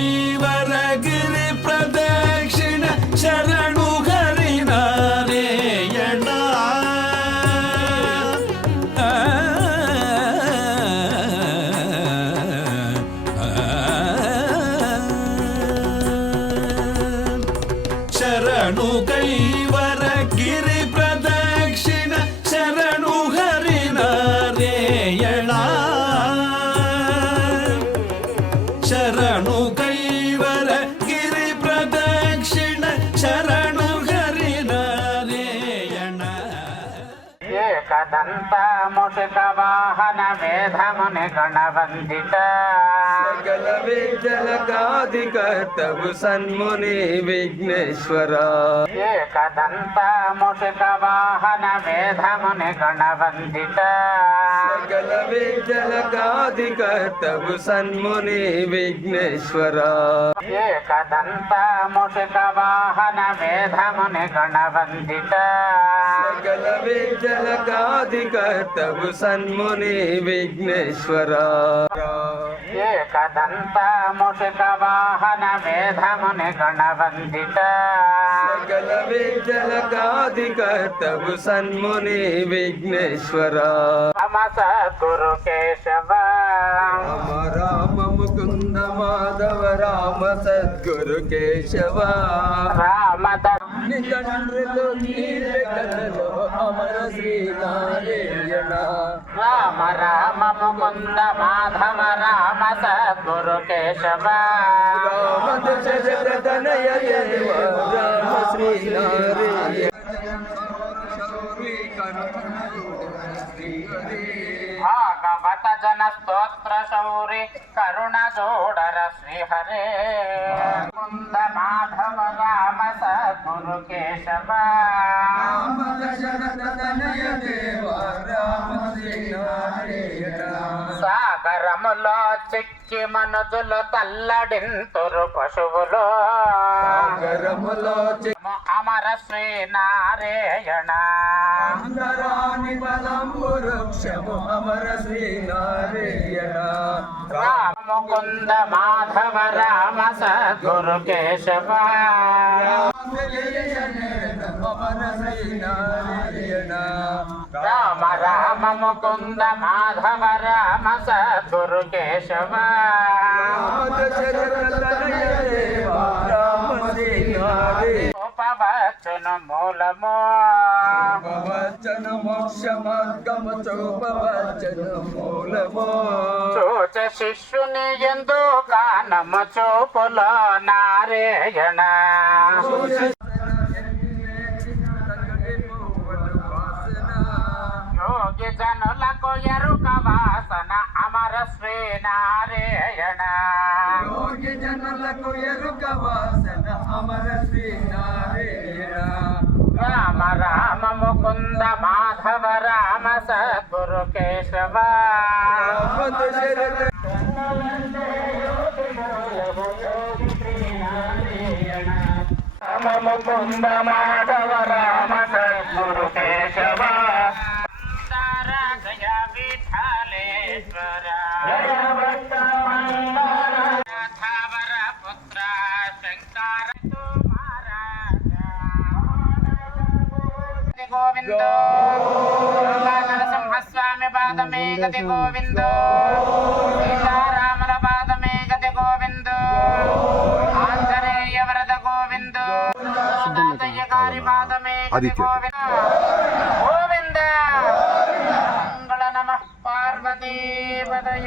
ಕೈವರಗಿರಿ ಪ್ರದಕ್ಷಿಣ ಶರಣು ಹರಿನಾರಾಯಣ ಶರಣು ಕೈವರಗಿರಿ ಪ್ರದಕ್ಷಿಣ ಶರಣು ಹರಿನಾರಾಯಣ ಶರಣು ಕೈವರಗಿರಿ ಪ್ರದಕ್ಷಿಣ ಶರಣು ಹರಿನಾರಾಯಣ ಏಕದಂತ ಮುಷಿಕ ವಾಹನ ಮೇಧಮುನಿ ಗಣವಂದಿತ ಸಕಲ ವಿದ್ಯಲಕಾಧಿಕರ್ತವು ಸನ್ಮುನಿ ವಿಘ್ನೇಶ್ವರ ಏಕದಂತ ಮುಷಿಕ ವಾಹನ ಮೇಧಮುನಿ ಗಣವಂದಿತ ಸಕಲ ವಿದ್ಯಲಕಾಧಿಕರ್ತವು ಸನ್ಮುನಿ ವಿಘ್ನೇಶ್ವರ ಏಕದಂತ ಮುಷಿಕ ವಾಹನ ಮೇಧಮುನಿ ಗಣವಂದಿತ ಸಕಲ ವಿದ್ಯಲಕಾಧಿಕರ್ತವು ಸನ್ಮುನಿ ವಿಘ್ನೇಶ್ವರ ಏಕದಂತ ಮುಷಿಕ ವಾಹನ ಮೇಧಮುನಿ ಗಣವಂದಿತ ಸಕಲ ವಿದ್ಯಲಕಾಧಿಕರ್ತವು ಸನ್ಮುನಿ ವಿಘ್ನೇಶ್ವರ ನಮ ಸದ್ಗುರು ಕೇಶವ ರಾಮ ರಾಮ ಮುಕುಂದ ಮಾಧವ ರಾಮ ಸದ್ಗುರು ಕೇಶವ ರಾಮದ ಅಮರ ಶ್ರೀನಾರಾಯಣ ರಾಮ ರಾಮ ಮುಕುಂದ ಮಾಧವ ರಾಮ ಸದ್ಗುರು ಕೇಶವ ರಾಮ ದಶರಥನಯ ದೇವ ರಾಮ ಶ್ರೀನಾರಾಯಣ ಭಾಗವತ ಜನ ಸ್ತೋತ್ರ ಶೌರಿ ಕರುಣ ಜೋಡರ ಶ್ರೀಹರೇ ಮುಕುಂದ ಮಾಧವ ರಾಮ ಸದ್ಗುರು ಕೇಶವ సాగరములో చిక్కి మనుజులు తల్లడింతురు పశువులు సాగరములో అమర శ్రీనారాయణ వృక్షము అమర శ్రీనారాయణ రామ ముకుంద మాధవ రామ సద్గురు కేశవ అమర శ్రీనారాయణ రామ రామ ముకుంద మాధవ రామ సద్గురు కేశవ రామ శ్రీనారాయణ ఉపవచను మూలము ఉపవచన మోక్ష మార్గమ చూపవచన మూలము చూచ శిష్యుని ఎందు కానము చూపులో నారాయణ యోగి జనులకు ఎరుక వాసన అమర శ్రీనారాయణ యోగి జనులకు ఎరుక వాసన అమర శ్రీనారాయణ రామ రామ ముకుంద మాధవ రామ సద్గురు కేశవ రామ ముకుంద మాధవ రామ సద్గురు కేశవ జయ విఠలేశ్వర నాథవర పుత్ర శంకర గోవిందో నరసింహస్వామి పాదమే గతి గోవిందో సీతారాముల పాదమే గతి గోవిందో ఆంజనేయ వరద గోవిందో గారి పాదమే గతి గోవిందో గోవింద మంగళ నమ పార్వతీ పదయ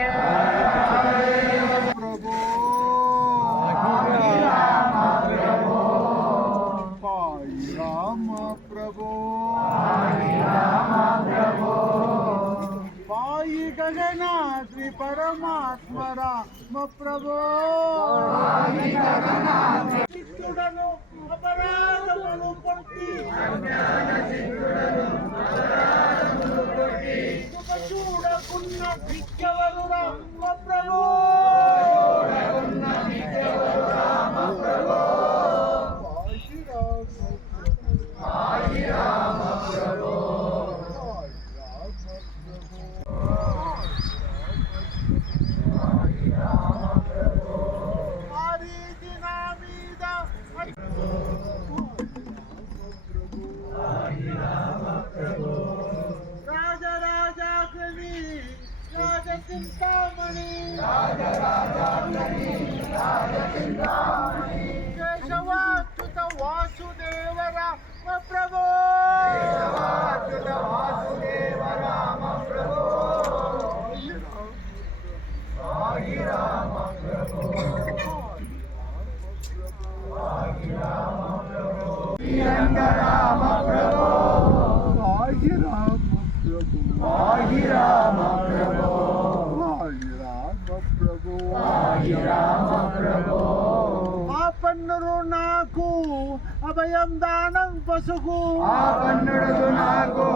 గగనాద్రి పరమాత్మ రామ ప్రభో చిత్తుడను అపరాధములు కొట్టి చూడకున్న భిక్షవరు రామ ప్రభో కేశవాచ్యుత వాసుదేవ రామ ప్రభో పన్నుడు నాకు అభయం దానం పసుగు పన్నుడు నాకు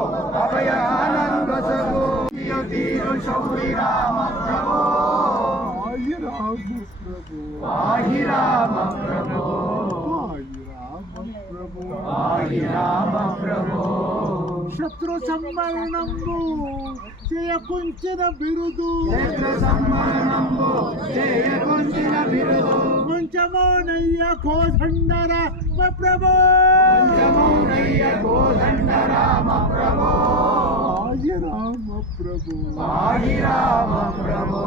అభయానం బసగు తీరు శౌరి రామ ప్రభో పాహి రామ ప్రభో పాహి రామ ప్రభో శత్రు సమ్మరణంబు చేయకుంచిన బిరుదు శత్రు సమ్మరణంబు చేయకుంచిన బిరుదు కొంచెమోనయ్య కోదండర ప్రభో కొంచెమోనయ్య కోదండ రామ ప్రభో రామ ప్రభు పాహి రామ ప్రభో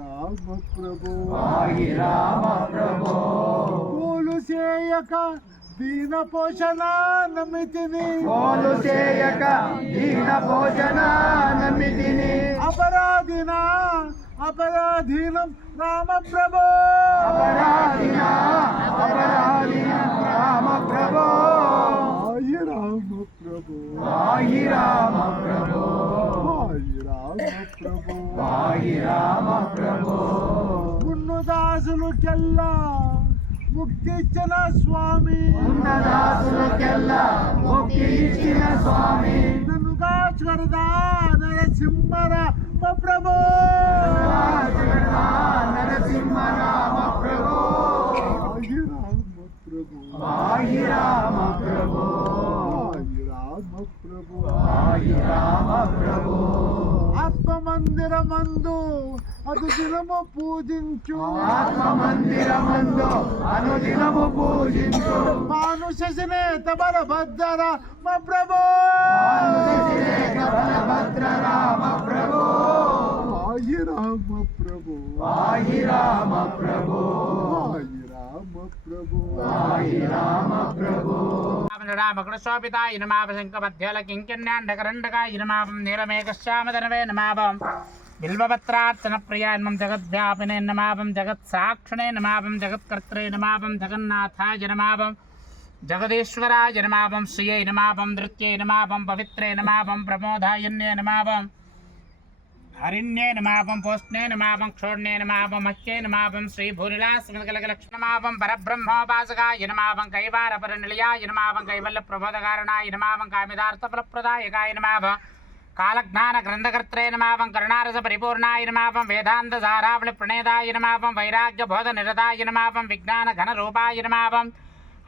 రామ ప్రభు పాహి రామ ప్రభో పూలు చేయక దీన పోషణ నమితిని పోలు చేయక దీన భోజన నమితిని అపరాధీనం రామ ప్రభో అపరాధిన రామ ప్రభో రామ ప్రభు పాహి రామ ప్రభో రామ ప్రభు పాహి రామ ప్రభో పుణ్యదాసులకెల్లా ముక్తిచ్చిన స్వామి ఉన్నదాసులకెల్లా ముక్తి ఇచ్చిన స్వామి నన్నుగా స్వర్దా నరసింహర ప్రభో నరసింహ రామ ప్రభో రామ ప్రభు పాహి రామ ప్రభో రామ ప్రభు పాహి రామ ప్రభో ఆత్మమందిరమందు అది దినము పూజించు ఆత్మ మందిరమందు అనుదినము పూజించు మానుషనేత బలభద్ర ప్రభో భద్ర రామ ప్రభో రామ ప్రభు పాహి రామ ప్రభో రామ ప్రభు పాహి రామ ప్రభో రామకృష్ణోపితాయ నమావ శంఖమధ్యల కింకిణ్యాండకరండకాయ నమావం నీలమేఘశ్యామదనవే నమావం బిల్వపత్రార్చన ప్రియాన్మం జగద్వ్యాపినే నమావం జగత్సాక్షిణే నమావం జగత్కర్త్రే నమావం జగన్నాథాయ నమావం జగదీశ్వరాయ నమావం శ్రియై నమావం నృత్యై నమావం పవిత్రే నమావం ప్రమోదాయన్యే నమావం హరిణ్యే నమావం పోష్ణే నమావం క్షోణ్యే నమావం మహ్యే నమావం శ్రీభూనిలాస్మగలగలక్ష్మమావం పరబ్రహ్మోపాసకాయ నమావం కైవారపరనిలయాయ నమావం కైవల్య ప్రబోధకారణాయ నమావం కామిదార్థఫలప్రదాయకాయ నమావం కాలజ్ఞాన గ్రంథకర్త్రే నమావం కరుణారస పరిపూర్ణాయ నమావం వేదాంత సారావళి ప్రణేదాయ నమావం వైరాగ్య బోధ నిరతాయ నమావం విజ్ఞాన ఘన రూపాయ నమావం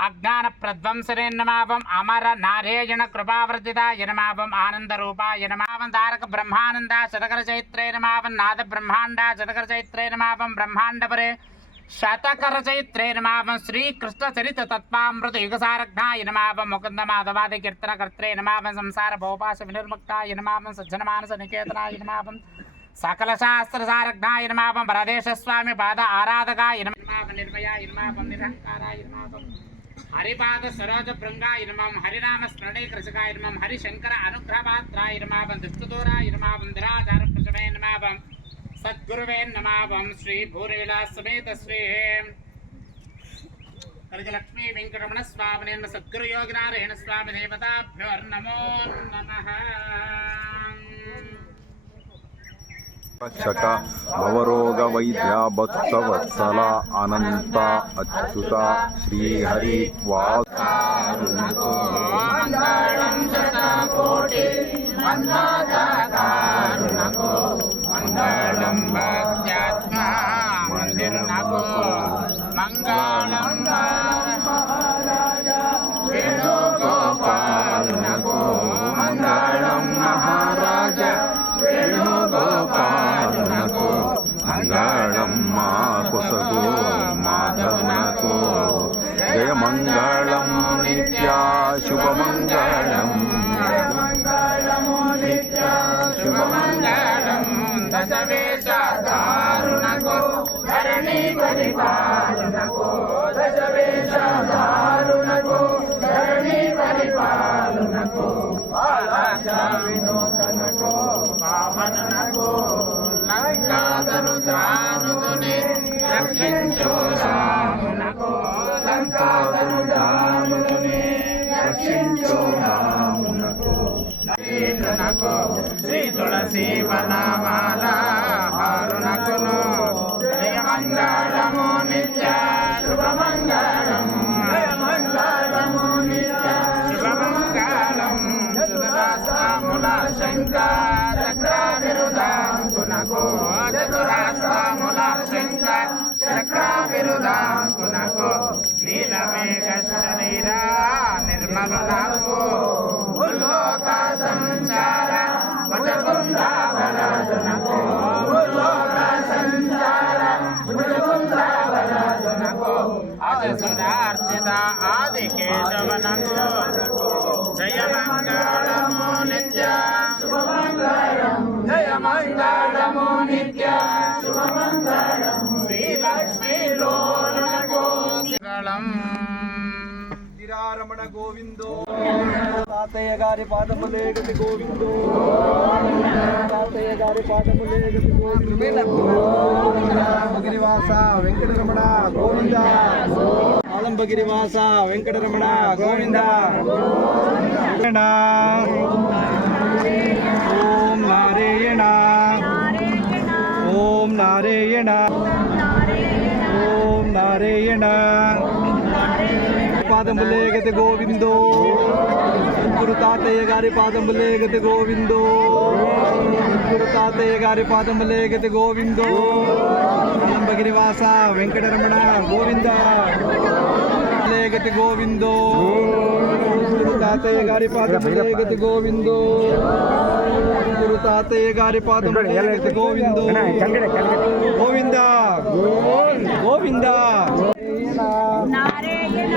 అజ్ఞాన ప్రధ్వంసనే నమావం అమర నారేయణ కృపావర్జితాయ నమావం ఆనంద రూపాయ నమావం తారక బ్రహ్మానంద శతకర చైత్రే నమావం నాద బ్రహ్మాండ శతకర చైత్రే నమావం బ్రహ్మాండపరే శతకర చైత్రే నమావం శ్రీకృష్ణ చరిత తత్వామృత యుగసారఘ్నాయ నమావం ముకుంద మాధవాది కీర్తన కర్త్రే నమావం సంసార భోపాశ వినిర్ముక్తాయ నమావం సజ్జన మానస నికేతనాయ నమావం సకల శాస్త్ర సారఘ్నాయ నమావం పరదేశ స్వామి పాద ఆరాధకాయ నమావం నిర్భయాయ నమావం నిరహంకారాయ నమావం హరిపాద సరోజ భృంగాయ నమావం హరినామ స్మరణే కృషకాయ నమావం హరిశంకర అనుగ్రహపాత్రాయ నమావం దుష్టదూరాయ నమావం దురాచార ప్రశమే నమావం సద్గురువే నమావం శ్రీ భూరివిలాస్ సమేత శ్రీ కనకలక్ష్మీ వెంకటరమణ స్వామి నిర్మ సద్గురు యోగినారాయణ స్వామి దేవతాభ్యో నమో నమః. రక్షక భవరోగ వైద్య భక్తవత్సల అనంత అచ్యుత శ్రీహరి మంగళం శతకోటి మందాతారుణకో మంగళం భక్త్యాత్మా మందిర్నకో మంగళం వేణుగోపాలునకో మంగళం మహారాజ వేణుగోపాలునకో మంగళం మా కొసగో మాధవనకో జయ మంగళం నిత్య శుభమంగళం శుభమంగళం దశవేష దారుణకో ధరణి పరిపాల రక్షించు రామునకు లంకాదుర్గాముని రక్షించు రామునకు శ్రీతునకు శ్రీ తులసి వనమాల హారునకును జయమంగళము నిత్య శుభమంగళము జయమంగళము నిత్య శుభమంగళం చతురాస్త్రముల శంకర చక్ర విరుదాంకునకు చతురాస్త్రముల శంకర చక్ర విరుదాంకునకు నీలమేఘ శరీర నిర్మలునకు ఉల్లోక సంచార వచకుందావరాజునకు ఉల్లోక సంచార వచకుందావరాజునకు అజసురార్చిత ఆది కేశవనకు జయమంగళము నిత్య శుభమంగళం జయమంగళము నిత్య శుభమంగళం శ్రీలక్ష్మీ లోలునకు మంగళం రమణ గోవిందో తాతయ్య గారి పాదములే గతి గోవిందో తాతయ్య గారి పాదములే గతి గోవిందగిరివాస వెంకటరమణ గోవింద ఆలంబగిరివాస వెంకటరమణ గోవింద ఓం నారాయణ ఓం నారాయణ ఓం నారాయణ పాదములే గతి గోవిందో గురు తాతయ్య గారి పాదములే గతి గోవిందో గురు తాతయ్య గారి పాదములే గతి గోవిందో ఆలంబగిరివాస వెంకటరమణ గోవింద గతి గోవిందో గురు తాతయ్య గారి పాదములే గతి గోవిందో గురు తాతయ్య గారి పాదములే గతి గోవిందో గోవింద గోవింద నారాయణ